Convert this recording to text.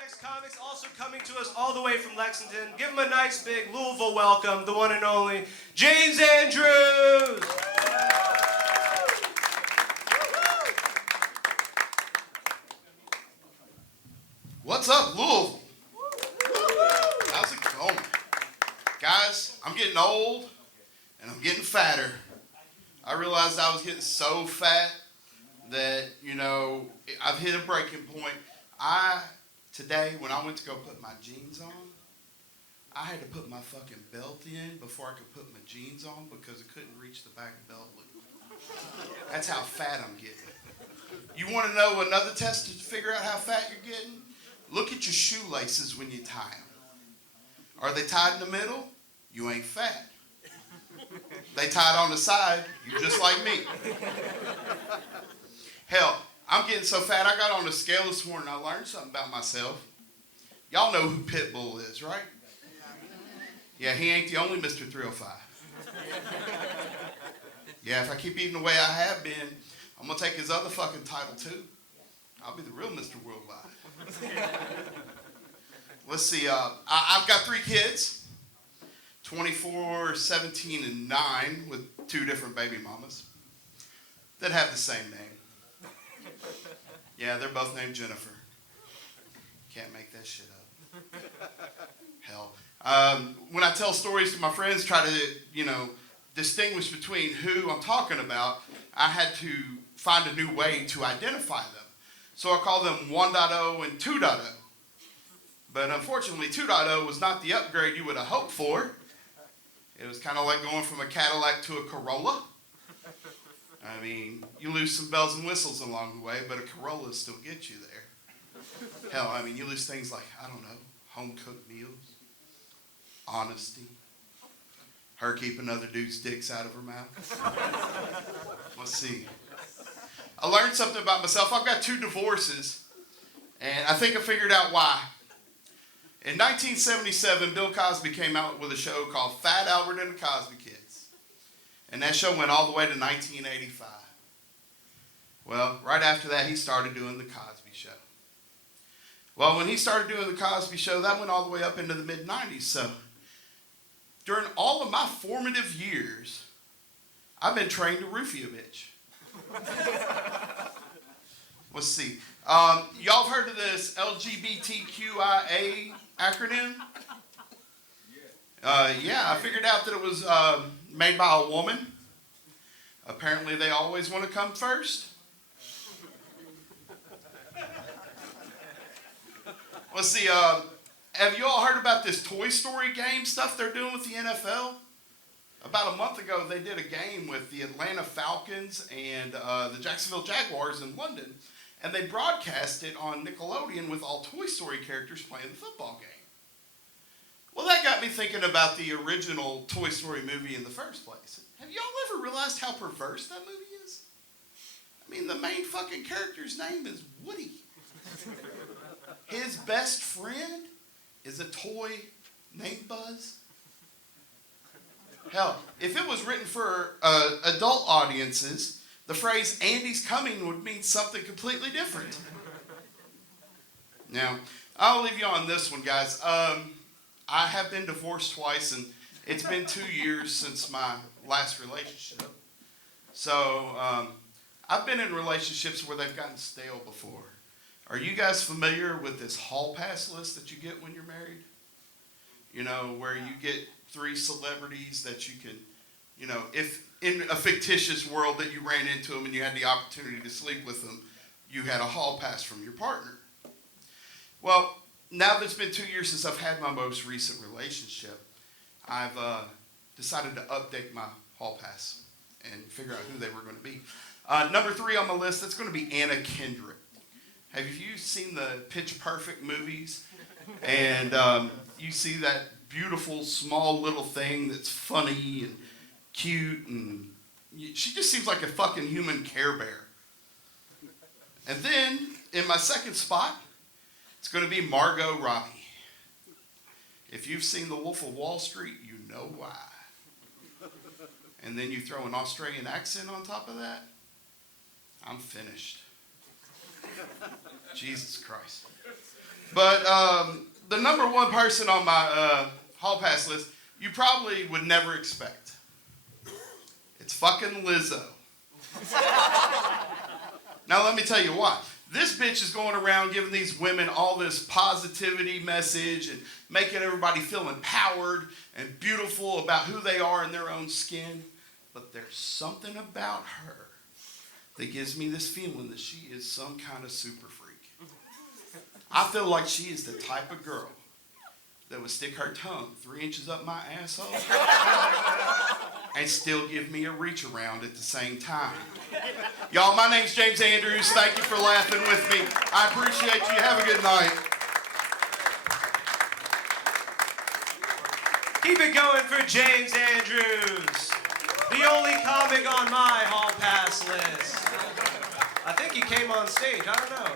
next comics also coming to us all the way from Lexington. Give him a nice big Louisville welcome, the one and only James Andrews. What's up, Louisville? How's it going? Guys, I'm getting old and I'm getting fatter. I realized I was getting so fat that, I've hit a breaking point. Today, when I went to go put my jeans on, I had to put my fucking belt in before I could put my jeans on because I couldn't reach the back belt loop. That's how fat I'm getting. You want to know another test to figure out how fat you're getting? Look at your shoelaces when you tie them. Are they tied in the middle? You ain't fat. They tied on the side, you're just like me. Hell, I'm getting so fat, I got on the scale this morning, I learned something about myself. Y'all know who Pitbull is, right? Yeah, he ain't the only Mr. 305. Yeah, if I keep eating the way I have been, I'm going to take his other fucking title too. I'll be the real Mr. Worldwide. Let's see, I've got 3 kids, 24, 17, and 9, with 2 different baby mamas that have the same name. Yeah, they're both named Jennifer. Can't make that shit up. Hell. When I tell stories to my friends, try to, distinguish between who I'm talking about, I had to find a new way to identify them. So I call them 1.0 and 2.0. But unfortunately, 2.0 was not the upgrade you would have hoped for. It was kind of like going from a Cadillac to a Corolla. I mean, you lose some bells and whistles along the way, but a Corolla still gets you there. Hell, you lose things like, home-cooked meals, honesty, her keeping other dudes' dicks out of her mouth. Let's see. I learned something about myself. I've got 2 divorces, and I think I figured out why. In 1977, Bill Cosby came out with a show called Fat Albert and the Cosby Kids. And that show went all the way to 1985. Well, right after that, he started doing the Cosby Show. Well, when he started doing the Cosby Show, that went all the way up into the mid-90s. So during all of my formative years, I've been trained to roofie a bitch. Let's see. Y'all have heard of this LGBTQIA acronym? Yeah, I figured out that it was made by a woman. Apparently, they always want to come first. Let's see. Have you all heard about this Toy Story game stuff they're doing with the NFL? About a month ago, they did a game with the Atlanta Falcons and the Jacksonville Jaguars in London, and they broadcast it on Nickelodeon with all Toy Story characters playing the football game. Well, that got me thinking about the original Toy Story movie in the first place. Have y'all ever realized how perverse that movie is? The main fucking character's name is Woody. His best friend is a toy named Buzz. Hell, if it was written for adult audiences, the phrase Andy's coming would mean something completely different. Now, I'll leave you on this one, guys. I have been divorced twice, and it's been 2 years since my last relationship. So I've been in relationships where they've gotten stale before. Are you guys familiar with this hall pass list that you get when you're married? Where you get 3 celebrities that you can, if in a fictitious world that you ran into them and you had the opportunity to sleep with them, you had a hall pass from your partner. Well, now that it's been 2 years since I've had my most recent relationship, I've decided to update my hall pass and figure out who they were going to be. Number 3 on the list, that's going to be Anna Kendrick. Have you seen the Pitch Perfect movies? And you see that beautiful, small little thing that's funny and cute, and she just seems like a fucking human Care Bear. And then, in my second spot, it's going to be Margot Robbie. If you've seen The Wolf of Wall Street, you know why. And then you throw an Australian accent on top of that, I'm finished. Jesus Christ. But the number one person on my hall pass list, you probably would never expect. It's fucking Lizzo. Now let me tell you why. This bitch is going around giving these women all this positivity message and making everybody feel empowered and beautiful about who they are in their own skin. But there's something about her that gives me this feeling that she is some kind of super freak. I feel like she is the type of girl that would stick her tongue 3 inches up my asshole and still give me a reach around at the same time. Y'all, my name's James Andrews. Thank you for laughing with me. I appreciate you. Have a good night. Keep it going for James Andrews, the only comic on my hall pass list. I think he came on stage. I don't know.